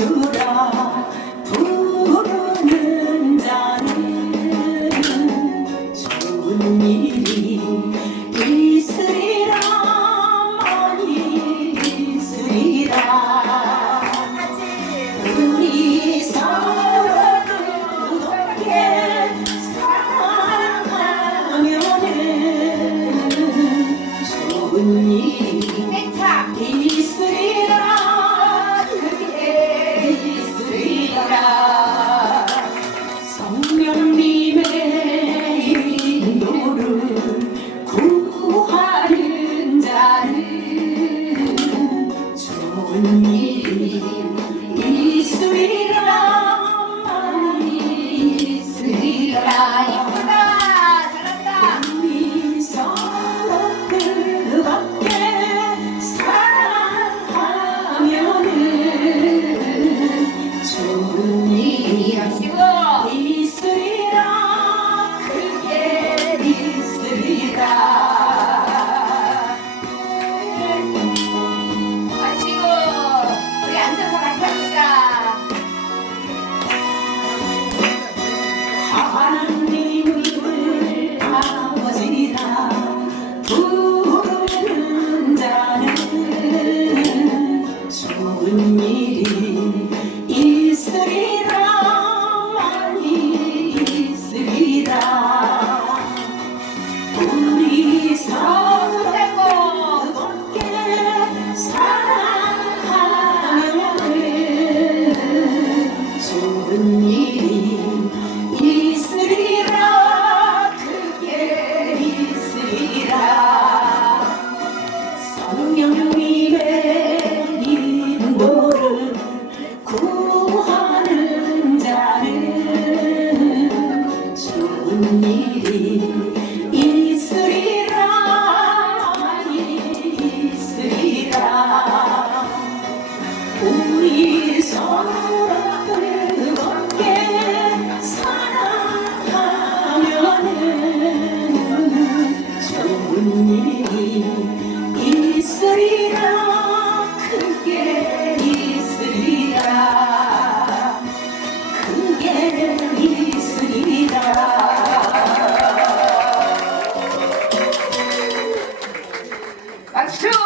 주라 부르는 자는 좋은 일이 있으리라 많이 있으리라. 우리 서로를 함께 사랑하면은 좋은 일이 You. 운명 위에